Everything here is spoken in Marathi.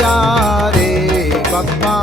ya re bappa